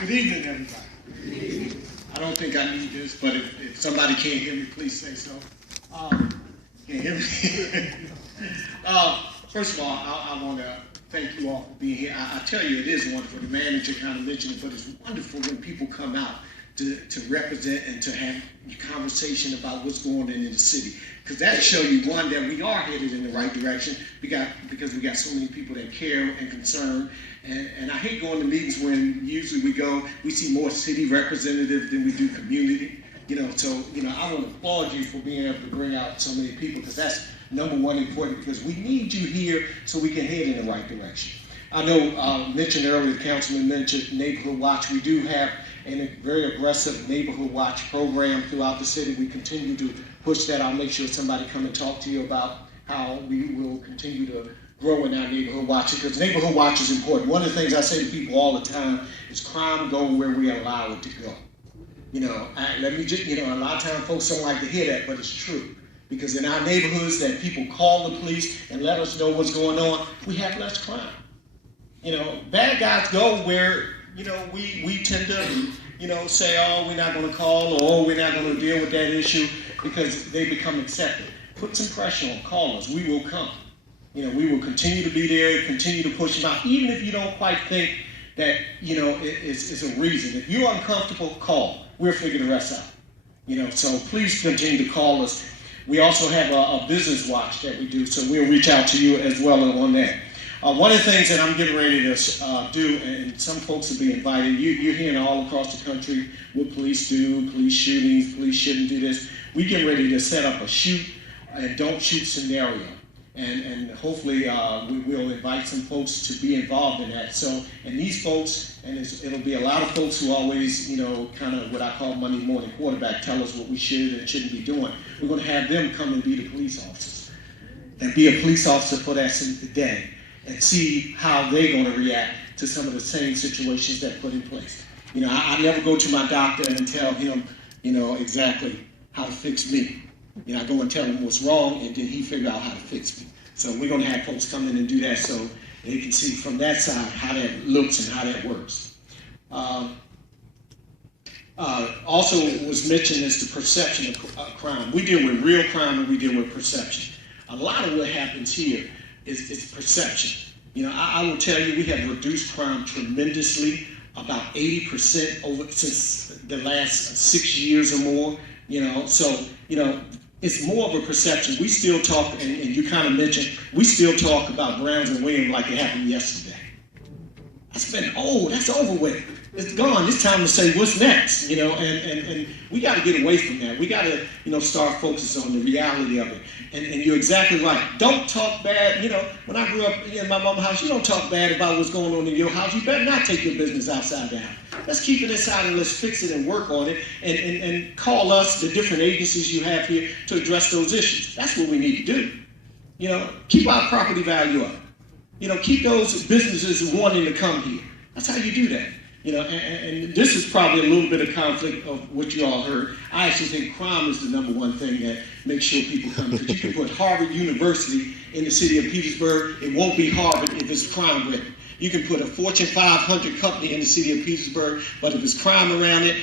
Good evening, everybody. I don't think I need this, but if somebody can't hear me, please say so. Can't hear me? First of all, I want to thank you all for being here. I tell you, it is wonderful. The manager kind of mentioned it, but it's wonderful when people come out to represent and to have a conversation about what's going on in the city. Because that shows you, one, that we are headed in the right direction because we got so many people that care and concern. And I hate going to meetings when usually we see more city representatives than we do community. So I want to applaud you for being able to bring out so many people, because that's number one important, because we need you here so we can head in the right direction. I know mentioned earlier, the councilman mentioned Neighborhood Watch. We do have a very aggressive Neighborhood Watch program throughout the city. We continue to push that. I'll make sure somebody come and talk to you about how we will continue to grow in our Neighborhood Watch, because Neighborhood Watch is important. One of the things I say to people all the time is crime go where we allow it to go. Let me just, a lot of times folks don't like to hear that, but it's true. Because in our neighborhoods that people call the police and let us know what's going on, we have less crime. Bad guys go where, we tend to, say, oh, we're not going to call, or oh, we're not going to deal with that issue, because they become accepted. Put some pressure on, call us, we will come. We will continue to be there, continue to push them out, even if you don't quite think that, it's a reason. If you're uncomfortable, call. We'll figure the rest out. So please continue to call us. We also have a business watch that we do, so we'll reach out to you as well on that. One of the things that I'm getting ready to do, and some folks will be invited, you're hearing all across the country what police do, police shootings, police shouldn't do this. We're getting ready to set up a shoot and don't shoot scenario. And hopefully we will invite some folks to be involved in that. So, and these folks, and it'll be a lot of folks who always, kind of what I call Monday morning quarterback, tell us what we should and shouldn't be doing. We're going to have them come and be the police officers and be a police officer for that day and see how they're going to react to some of the same situations that put in place. I never go to my doctor and tell him, exactly how to fix me. I go and tell him what's wrong, and then he figure out how to fix me. So we're going to have folks come in and do that so they can see from that side how that looks and how that works. Also was mentioned is the perception of crime. We deal with real crime and we deal with perception. A lot of what happens here is perception. I will tell you, we have reduced crime tremendously, about 80% since the last 6 years or more. It's more of a perception. We still talk, and you kind of mentioned, we still talk about Browns and Williams like it happened yesterday. That's over with. It's gone. It's time to say what's next, and we got to get away from that. We got to, start focusing on the reality of it. And you're exactly right. Don't talk bad. When I grew up in my mama's house, you don't talk bad about what's going on in your house. You better not take your business outside the house. Let's keep it inside and let's fix it and work on it and call us, the different agencies you have here, to address those issues. That's what we need to do. Keep our property value up. Keep those businesses wanting to come here. That's how you do that. And this is probably a little bit of conflict of what you all heard. I actually think crime is the number one thing that makes sure people come. Because you can put Harvard University in the city of Petersburg. It won't be Harvard if it's crime ridden. You can put a Fortune 500 company in the city of Petersburg, but if it's crime around it,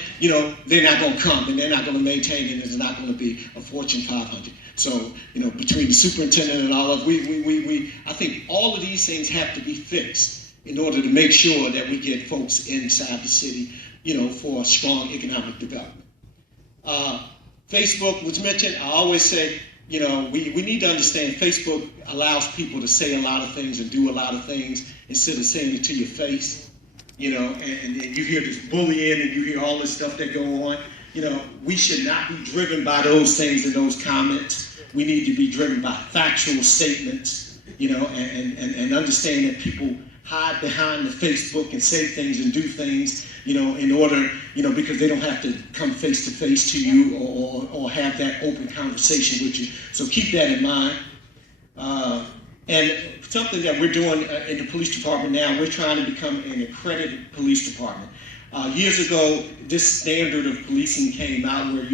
they're not going to come and they're not going to maintain it, and it's not going to be a Fortune 500. So, between the superintendent and all of, I think all of these things have to be fixed in order to make sure that we get folks inside the city, for a strong economic development. Facebook was mentioned. I always say, we need to understand Facebook allows people to say a lot of things and do a lot of things instead of saying it to your face, and you hear this bullying and you hear all this stuff that go on. We should not be driven by those things and those comments. We need to be driven by factual statements, and understand that people hide behind the Facebook and say things and do things, in order, because they don't have to come face to face to you or have that open conversation with you. So keep that in mind. And something that we're doing in the police department now, we're trying to become an accredited police department. Years ago, this standard of policing came out where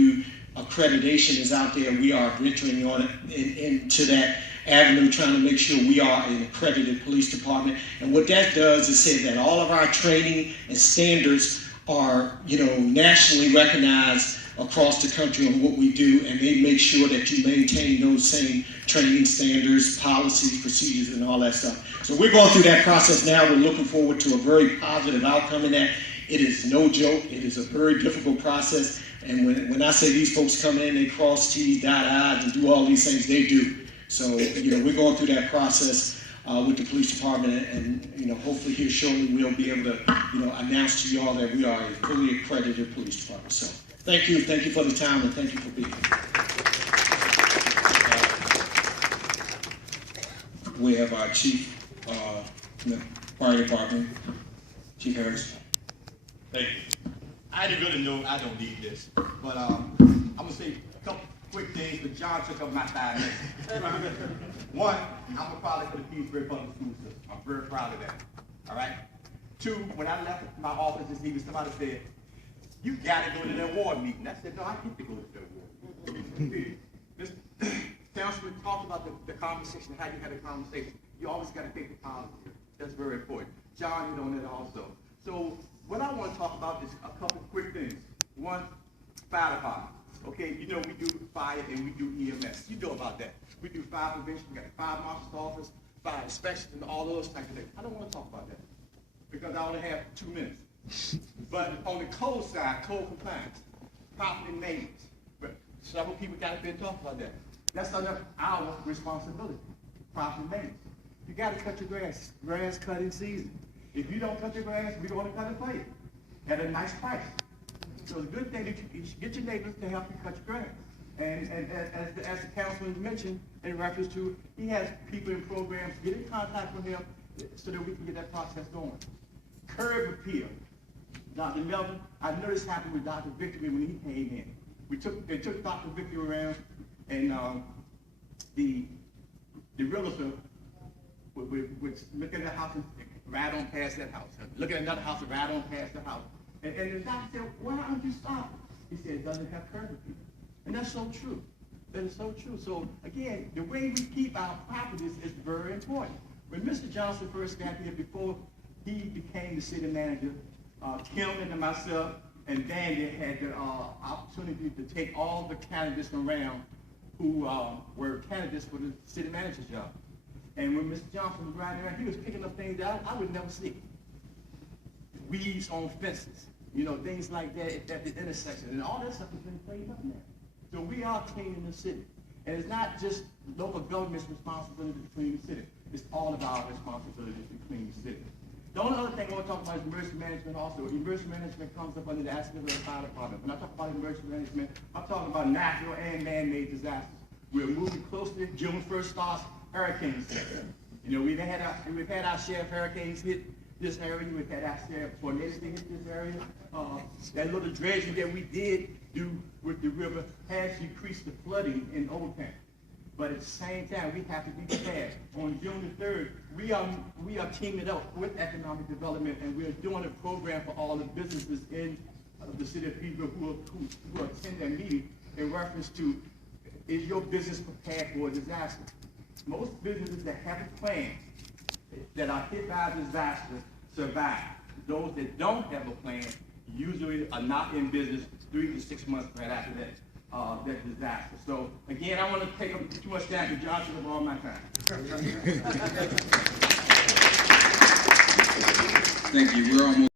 accreditation is out there. We are venturing on it into that avenue, trying to make sure we are an accredited police department. And what that does is say that all of our training and standards are, nationally recognized across the country on what we do, and they make sure that you maintain those same training standards, policies, procedures, and all that stuff. So we're going through that process now. We're looking forward to a very positive outcome in that. It is no joke. It is a very difficult process. And when I say these folks come in, they cross T's, dot I's, and do all these things, they do. So, we're going through that process with the police department, and hopefully here shortly we'll be able to, announce to you all that we are a fully accredited police department. So, thank you for the time, and thank you for being here. We have our chief, fire department, Chief Harris. Thank you. I didn't really know I don't need this, but I'm gonna say a couple quick things, but John took up my 5 minutes. One, I'm a product of the Petersburg Public School System. I'm very proud of that. All right. Two, when I left my office this evening, somebody said, "You got to go to that ward meeting." I said, "No, I get to go to that ward meeting." Mr. Councilman talked about the conversation, how you had a conversation. You always got to think the positive. That's very important. John hit on that also. So what I want to talk about is a couple of quick things. One, fire department. Okay, we do fire and we do EMS. You know about that. We do fire prevention, we got the fire marshal's office, fire inspection, and all those types of things. I don't want to talk about that because I only have 2 minutes. But on the code side, code compliance, property maintenance, but several people got up there and talk about that. That's under our responsibility, property maintenance. You got to cut your grass cutting season. If you don't cut your grass, we're going to cut it for you at a nice price. So it's a good thing that you should get your neighbors to help you cut your grass. And as the councilman mentioned in reference to, he has people in programs, get in contact with him so that we can get that process going. Curb appeal. Dr. Melvin, I know this happened with Dr. Victory when he came in. They took Dr. Victory around, and the realtor would look at the house and right on past that house. Look at another house and right on past the house. And the doctor said, "Why don't you stop?" He said, "It doesn't have curb appeal." And that's so true. That is so true. So again, the way we keep our properties is very important. When Mr. Johnson first got here, before he became the city manager, Kim and myself and Daniel had the opportunity to take all the candidates around who were candidates for the city manager's job. And when Mr. Johnson was riding around, he was picking up things that I would never see. Weeds on fences, things like that at the intersection. And all that stuff has been cleaned up now. So we are cleaning the city. And it's not just local government's responsibility to clean the city. It's all of our responsibility to clean the city. The only other thing I want to talk about is emergency management also. Emergency management comes up under the aspect of the fire department. When I talk about emergency management, I'm talking about natural and man-made disasters. We're moving closely. June 1st starts hurricane season. We've had our share of hurricanes hit this area. We've had our share of tornadoes hit this area. That little dredging that we did do with the river has decreased the flooding in Old Town. But at the same time, we have to be prepared. On June the 3rd, we are teaming up with economic development, and we're doing a program for all the businesses in the city of Petersburg who attend that meeting in reference to, is your business prepared for a disaster? Most businesses that have a plan that are hit by a disaster survive. Those that don't have a plan usually are not in business 3 to 6 months right after that disaster. So again, I want to take up too much time because Josh should have all my time. Thank you. We're almost